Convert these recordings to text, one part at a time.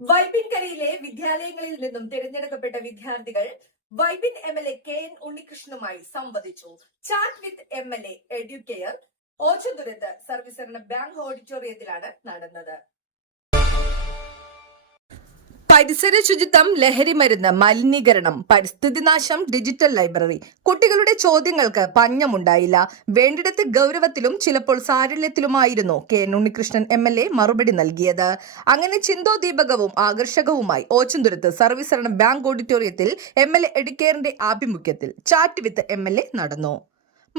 വൈപ്പിൻകരയിലെ വിദ്യാലയങ്ങളിൽ നിന്നും തിരഞ്ഞെടുക്കപ്പെട്ട വിദ്യാർത്ഥികൾ Vypin M L A K N ഉണ്ണികൃഷ്ണനുമായി സംവദിച്ചു. Chat with M L A educare സഹകരണ ബാങ്ക് ഓഡിറ്റോറിയത്തിലാണ് നടന്നത്. പരിസര ശുചിത്വം ലഹരി മരുന്ന് മലിനീകരണം പരിസ്ഥിതി നാശം ഡിജിറ്റൽ ലൈബ്രറി കുട്ടികളുടെ ചോദ്യങ്ങൾക്ക് പഞ്ഞമുണ്ടായില്ല. വേണ്ടിടത്ത് ഗൗരവത്തിലും ചിലപ്പോൾ സാരല്യത്തിലുമായിരുന്നു K Unnikrishnan M L A മറുപടി നൽകിയത്. അങ്ങനെ ചിന്തോദീപകവും ആകർഷകവുമായി ഓച്ചന്തുരത്ത് സർവീസ് സഹകരണ ബാങ്ക് ഓഡിറ്റോറിയത്തിൽ എം എൽ എ ആഭിമുഖ്യത്തിൽ chat with M L A നടന്നു.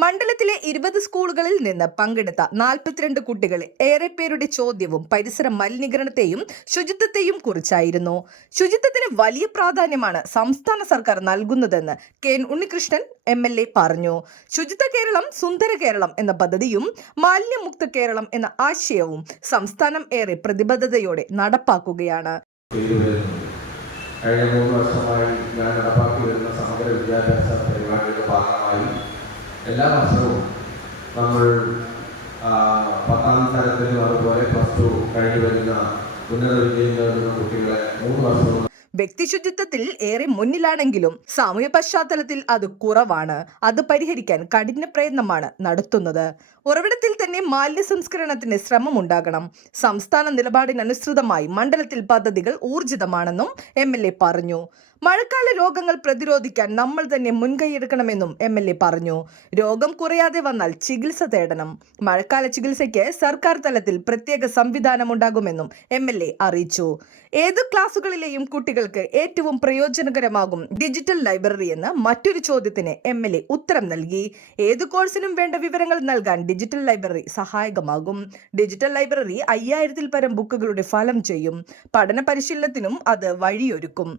മണ്ഡലത്തിലെ ഇരുപത് സ്കൂളുകളിൽ നിന്ന് പങ്കെടുത്ത നാൽപ്പത്തിരണ്ട് കുട്ടികൾ ഏറെ പേരുടെ ചോദ്യവും പരിസര മലിനീകരണത്തെയും ശുചിത്വത്തെയും കുറിച്ചായിരുന്നു. ശുചിത്വത്തിന് വലിയ പ്രാധാന്യമാണ് സംസ്ഥാന സർക്കാർ നൽകുന്നതെന്ന് K Unnikrishnan M L A പറഞ്ഞു. ശുചിത്വ കേരളം സുന്ദര കേരളം എന്ന പദ്ധതിയും മാലിന്യമുക്ത കേരളം എന്ന ആശയവും സംസ്ഥാനം ഏറെ പ്രതിബദ്ധതയോടെ നടപ്പാക്കുകയാണ്. കഴിഞ്ഞ മൂന്ന് വർഷമായി ഞാൻ നടപ്പാക്കി വരുന്ന സമഗ്ര വിദ്യാഭ്യാസ പരിപാടിയുടെ ഭാഗമായി എല്ലാ വർഷവും നമ്മൾ പത്താം തരത്തിലും അതുപോലെ പ്ലസ് ടു കഴിഞ്ഞു വരുന്ന ഉന്നത വിദ്യാഭ്യാസ കുട്ടികളെ മൂന്ന് വർഷവും വ്യക്തിശുചിത്വത്തിൽ ഏറെ മുന്നിലാണെങ്കിലും സാമൂഹ്യ പശ്ചാത്തലത്തിൽ അത് കുറവാണ്. അത് പരിഹരിക്കാൻ കഠിന പ്രയത്നമാണ് നടത്തുന്നത്. ഉറവിടത്തിൽ തന്നെ മാലിന്യ സംസ്കരണത്തിന് ശ്രമമുണ്ടാകണം സംസ്ഥാന നിലപാടിനനുസൃതമായി മണ്ഡലത്തിൽ പദ്ധതികൾ ഊർജിതമാണെന്നും എ പറഞ്ഞു. മഴക്കാല രോഗങ്ങൾ പ്രതിരോധിക്കാൻ നമ്മൾ തന്നെ മുൻകൈയെടുക്കണമെന്നും എം എൽ എ പറഞ്ഞു. രോഗം കുറയാതെ വന്നാൽ ചികിത്സ തേടണം. മഴക്കാല ചികിത്സയ്ക്ക് സർക്കാർ തലത്തിൽ പ്രത്യേക സംവിധാനമുണ്ടാകുമെന്നും എം എൽ എ അറിയിച്ചു. ഏത് ക്ലാസുകളിലെയും കുട്ടികൾക്ക് ഏറ്റവും പ്രയോജനകരമാകും ഡിജിറ്റൽ ലൈബ്രറി എന്ന് മറ്റൊരു ചോദ്യത്തിന് എം എൽ എ ഉത്തരം നൽകി. ഏത് കോഴ്സിനും വേണ്ട വിവരങ്ങൾ നൽകാൻ ഡിജിറ്റൽ ലൈബ്രറി സഹായകമാകും. ഡിജിറ്റൽ ലൈബ്രറി അയ്യായിരത്തിൽ പരം ബുക്കുകളുടെ ഫലം ചെയ്യും. പഠന പരിശീലനത്തിനും അത് വഴിയൊരുക്കും.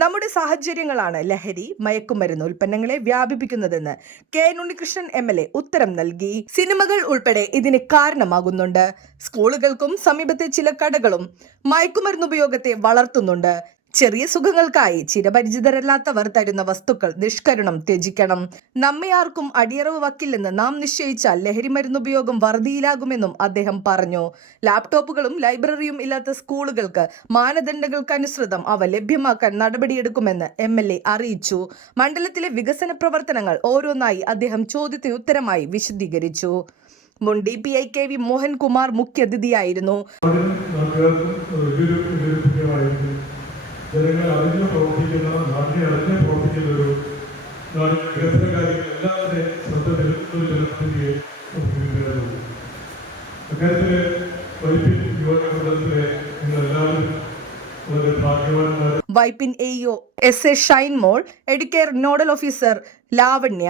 നമ്മുടെ സാഹചര്യങ്ങളാണ് ലഹരി മയക്കുമരുന്ന് ഉൽപ്പന്നങ്ങളെ വ്യാപിപ്പിക്കുന്നതെന്ന് K N Unnikrishnan M L A ഉത്തരം നൽകി. സിനിമകൾ ഉൾപ്പെടെ ഇതിന് കാരണമാകുന്നുണ്ട്. സ്കൂളുകൾക്കും സമീപത്തെ ചില കടകളും മയക്കുമരുന്ന് ഉപയോഗത്തെ വളർത്തുന്നുണ്ട്. ചെറിയ സുഖങ്ങൾക്കായി ചിരപരിചിതരല്ലാത്തവർ തരുന്ന വസ്തുക്കൾ നിഷ്കരണം ത്യജിക്കണം. നമ്മെ ആർക്കും അടിയറവ് വക്കില്ലെന്ന് നാം നിശ്ചയിച്ചാൽ ലഹരി മരുന്ന് ഉപയോഗം വറുതിയിലാകുമെന്നും അദ്ദേഹം പറഞ്ഞു. ലാപ്ടോപ്പുകളും ലൈബ്രറിയും ഇല്ലാത്ത സ്കൂളുകൾക്ക് മാനദണ്ഡങ്ങൾക്കനുസൃതം അവ ലഭ്യമാക്കാൻ നടപടിയെടുക്കുമെന്ന് എം എൽ എ അറിയിച്ചു. മണ്ഡലത്തിലെ വികസന പ്രവർത്തനങ്ങൾ ഓരോന്നായി അദ്ദേഹം ചോദ്യത്തിന് ഉത്തരമായി വിശദീകരിച്ചു. മുൻ D P I K V Mohankumar മുഖ്യാതിഥിയായിരുന്നു. ജനങ്ങൾ അറിഞ്ഞ് പ്രവർത്തിക്കുന്ന നാടിനെ അറിഞ്ഞ് പ്രവർത്തിക്കുന്ന ഒരു വികസന കാര്യങ്ങൾ ശ്രദ്ധ ചെലുത്തുന്ന ജനപ്രതിനിധിയെ നമുക്ക് അക്കാര്യത്തിൽ വൈപ്പിൻ യുവജനമണ്ഡലത്തിലെ നിങ്ങൾ എല്ലാവരും വളരെ ഭാഗ്യവാന്മാർ Vypin AEO S A Shinemol educare nodal officer Lavanya.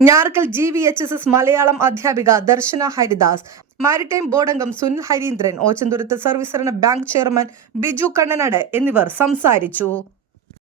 Njarakkal G V H S S Malayalam അധ്യാപിക Darshana Haridas. Maritime ബോർഡംഗം Sunil Harindran Ochanthuruth service bank chairman Biju Kannanad എന്നിവർ സംസാരിച്ചു.